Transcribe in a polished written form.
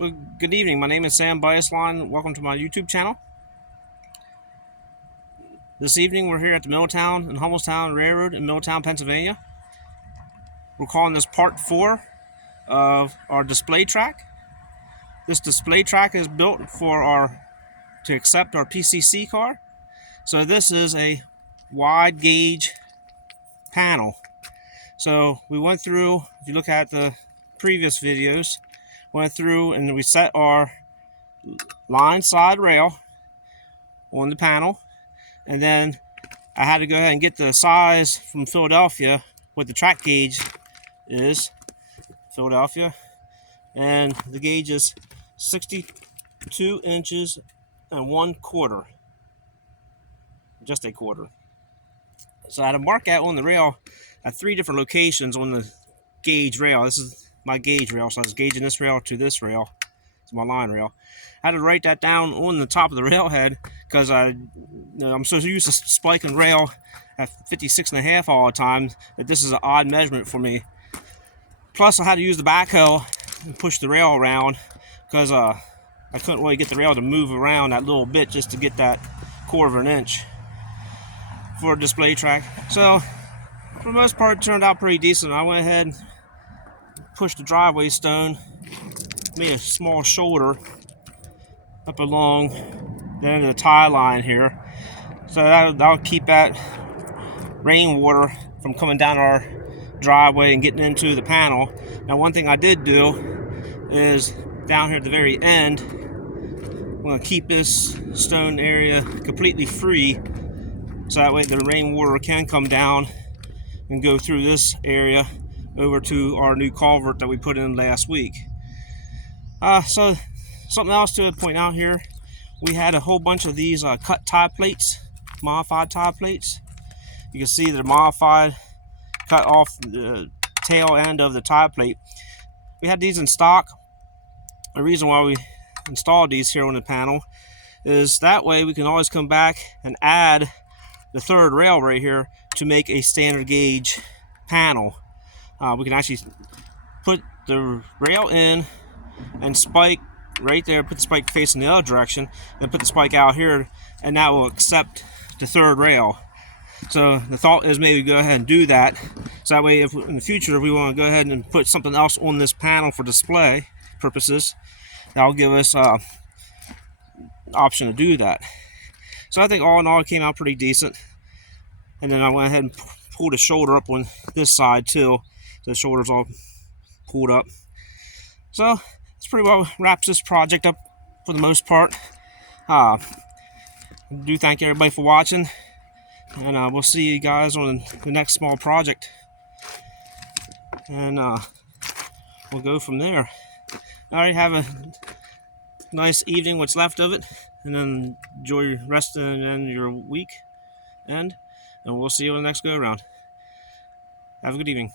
Well, good evening. My name is Sam Biasline. Welcome to my YouTube channel. This evening we're here at the Middletown and Hummelstown Railroad in Middletown, Pennsylvania. We're calling this part 4 of our display track. This display track is built to accept our PCC car. So this is a wide gauge panel. So we went through, if you look at the previous videos, went through and we set our line side rail on the panel, and then I had to go ahead and get the size from Philadelphia, what the track gauge is, Philadelphia, and the gauge is 62 inches and 1/4, just a quarter. So I had to mark out on the rail at 3 different locations on the gauge rail. This is my gauge rail, so I was gauging this rail to this rail. It's my line rail. I had to write that down on the top of the railhead because I'm so used to spiking rail at 56.5 all the time that this is an odd measurement for me. Plus, I had to use the backhoe and push the rail around because I couldn't really get the rail to move around that little bit just to get that 1/4 inch for a display track. So, for the most part, it turned out pretty decent. I went ahead and pushed the driveway stone, made a small shoulder up along the end of the tie line here, so that'll keep that rainwater from coming down our driveway and getting into the panel. Now, one thing I did do is down here at the very end, I'm going to keep this stone area completely free, so that way the rainwater can come down and go through this area over to our new culvert that we put in last week. So something else to point out here, we had a whole bunch of these cut tie plates, modified tie plates. You can see they're modified, cut off the tail end of the tie plate. We had these in stock. The reason why we installed these here on the panel is that way we can always come back and add the third rail right here to make a standard gauge panel. We can actually put the rail in and spike right there, put the spike facing the other direction, then put the spike out here, and that will accept the third rail. So the thought is maybe go ahead and do that, so that way if in the future if we want to go ahead and put something else on this panel for display purposes, that'll give us an option to do that. So I think all in all it came out pretty decent. And then I went ahead and pulled the shoulder up on this side too, so the shoulder's all pulled up. So this pretty well wraps this project up for the most part. I do thank everybody for watching, and we'll see you guys on the next small project, and we'll go from there. All right, have a nice evening, what's left of it, and then enjoy your rest and your week, and we'll see you on the next go around. Have a good evening.